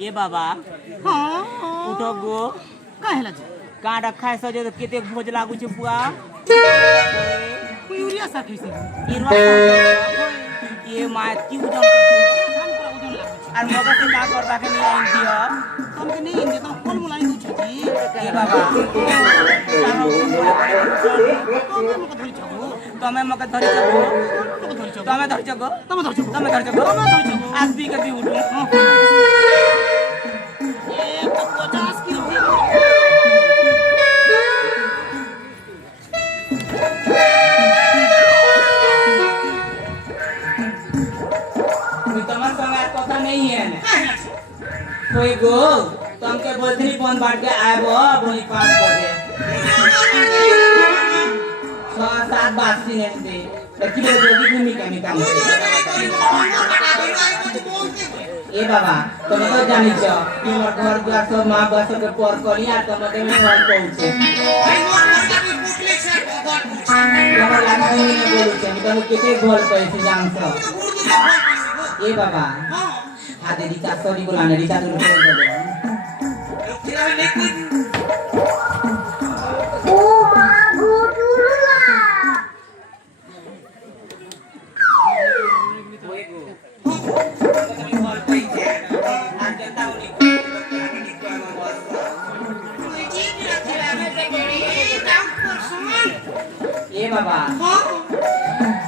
ये बाबा हाँ उठो गो काहे ला जे कांटा खाए सजे तो केते भोज लागू छ बुआ यूरिया सा खैसे ये माय की उजन धान पर ओजन लागै छै और मगर से ना करबा के नहीं आई दियो हमके नहीं इंदे तो फल मुलाई दू छी ये बाबा हमके धरि छबो तमे मके धरि छबो तमे धरि छगो तमे धरि छगो आज दी के दी उठो एक तो 50 किलो तमन संग कथा नहीं है कोई गो तुमके बोलथनी फोन बांट के आबो बोली 5 बजे 6-7 बात सीने दे देखी लो जोगी भूमि कमी काम ए बाबा तुम तो जानी छ कि मोर घर द्वार सब मां बस के पर करिया तमके में घर पहुंचे तमर लागे नहीं बोलू छ तुम केते गोल पैसे जान छ ए बाबा हां दे रिचार्ज सॉरी बोलाने रिचार्ज कर दे ओ मां गोटुरुआ ए बाबा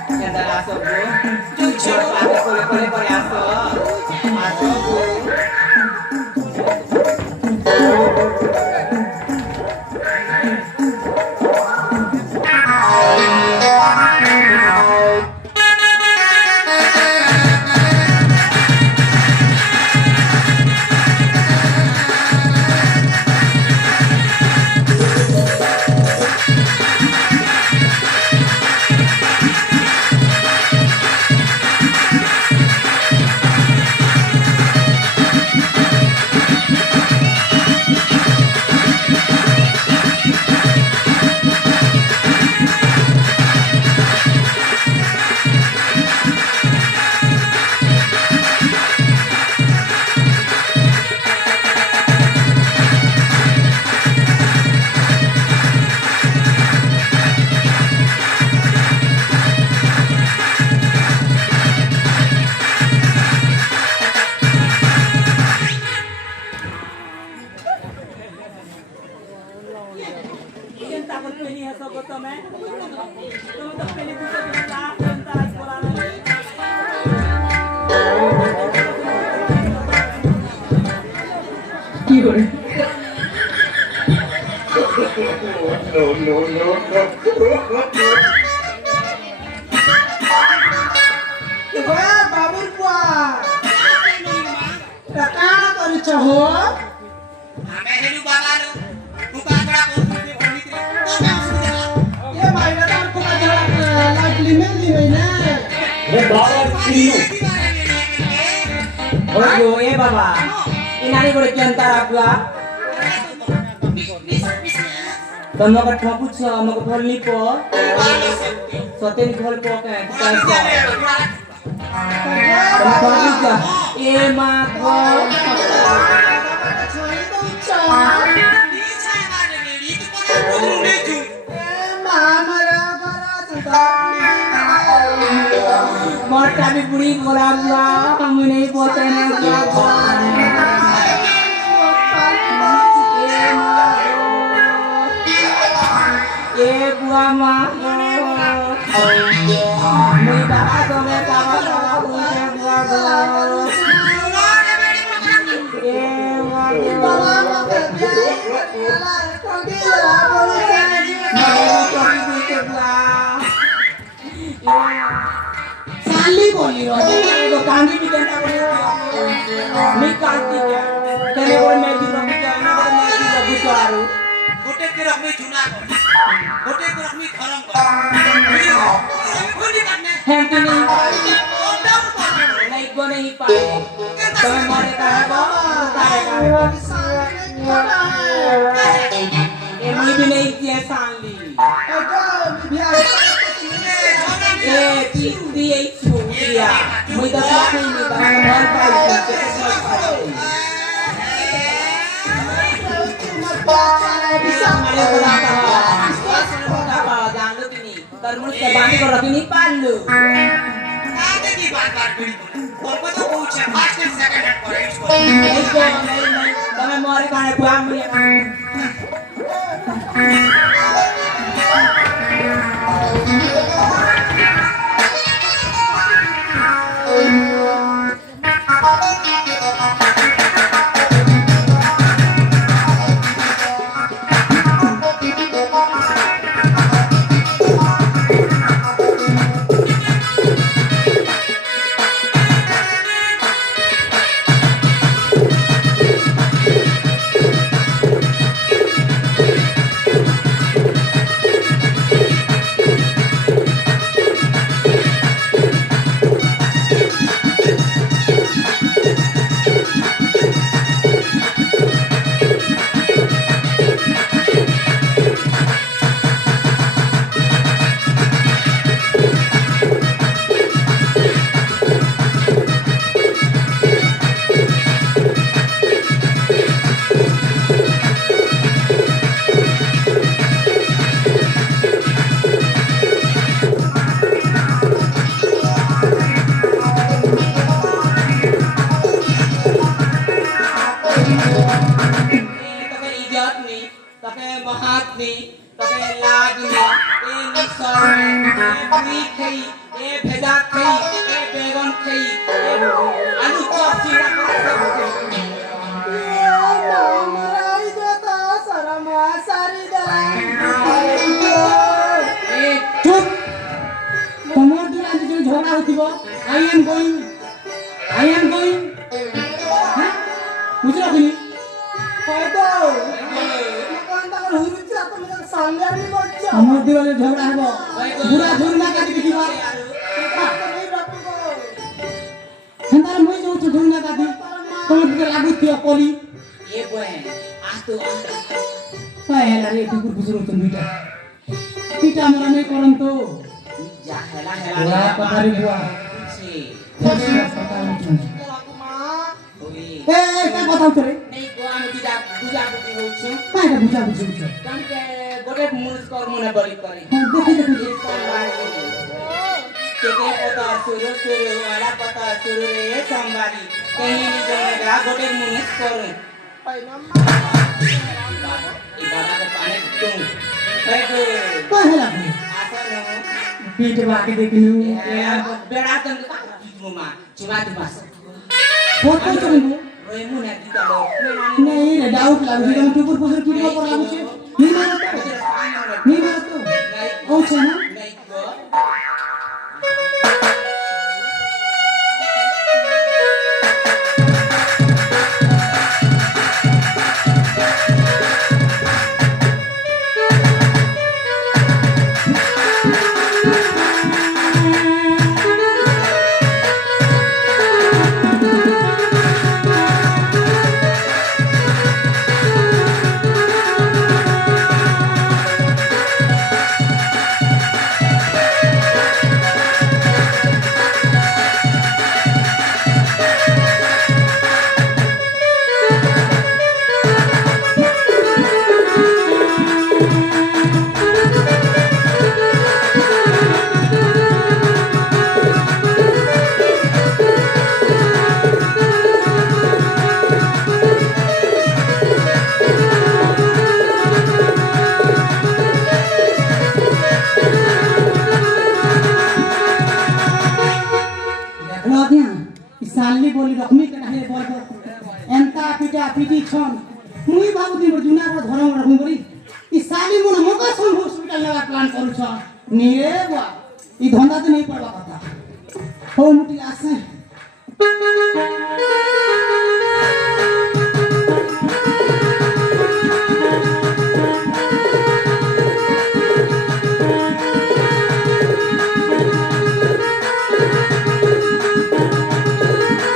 केंदा आसो गो चुप आके कोले आसो गो ए बाबा इनानी को केंता राखुआ तमक ठोकु छ मक भोलनी पो सतेन खोल पो के ए मा गो मोटा भी बुरी गोला बुआ हम नहीं बोलते ना क्या ए बुआ मां मुई बाबा तो मैं बाबा पूछे बुआ ए बाबा मके साली बोली हो तो कांगी भी कहता बोली नहीं कांगी क्या तेरे बोल मैं दी रखी क्या ना बोल मैं दी रखी तो आरू गोटे के रखमी चुना कर गोटे के रखमी खरम कर है कि नहीं नहीं को नहीं पाए तुम्हें मारे का है बाबा तारे का है ए पानी भी नहीं किया साली ए तीसरी एक छूटिया मुझे तो नहीं मिलता मर पाई हमारे बुलाता जान लो तुम तरमुज से बांधी को रखी नहीं पाल लो आगे की बार पीड़ी बोल को तो पूछे फर्स्ट एंड सेकंड हैंड पर इसको नहीं तुम्हें मोरे खाने बुआ मुझे धंदा तो नहीं पड़वा कथा हो मुटी आसे